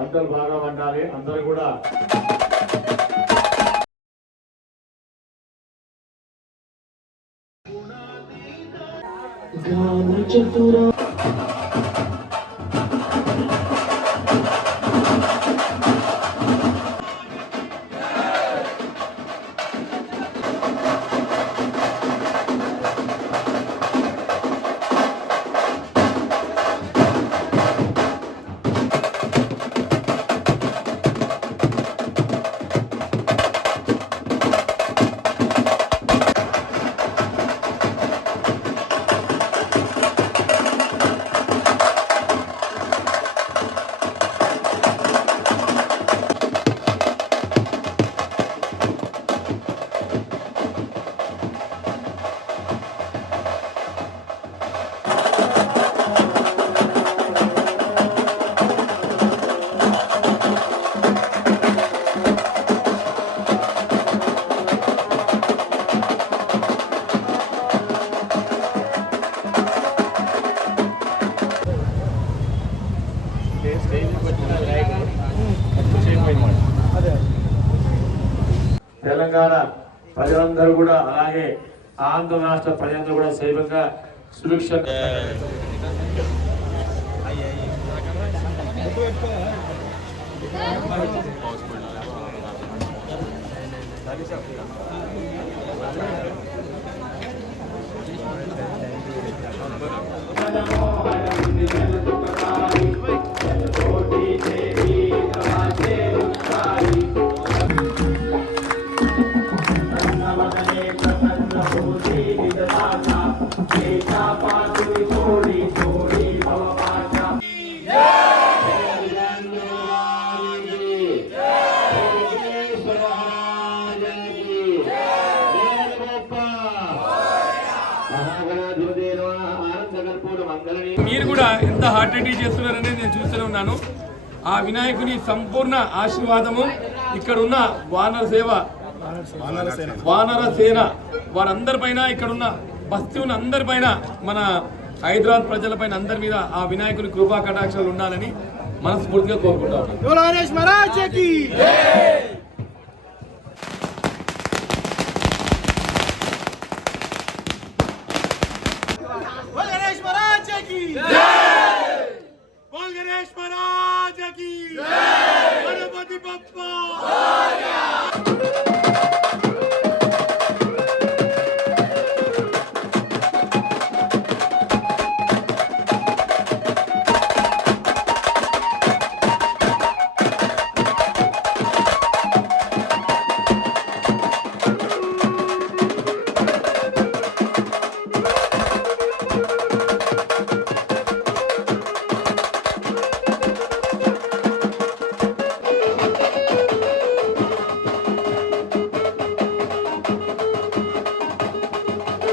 అందరూ బాగా ఉండాలి. అందరూ కూడా తెలంగాణ ప్రజలందరూ కూడా అలాగే ఆంధ్ర రాష్ట్ర ప్రజలందరూ కూడా సేఫంగా సురక్షిత మీరు కూడా ఎంత హార్ట్ అటాక్ చేస్తున్నారనేది నేను చూస్తూనే ఉన్నాను. ఆ వినాయకుని సంపూర్ణ ఆశీర్వాదము ఇక్కడ ఉన్న వానర సేన వారందరిపైన ఇక్కడ ఉన్న బస్తీ ఉన్న అందరిపైన మన హైదరాబాద్ ప్రజలపైన అందరి మీద ఆ వినాయకుని కృపా కటాక్షాలు ఉండాలని మనస్ఫూర్తిగా కోరుకుంటాం. गणेश महाराज की गणपति बप्पा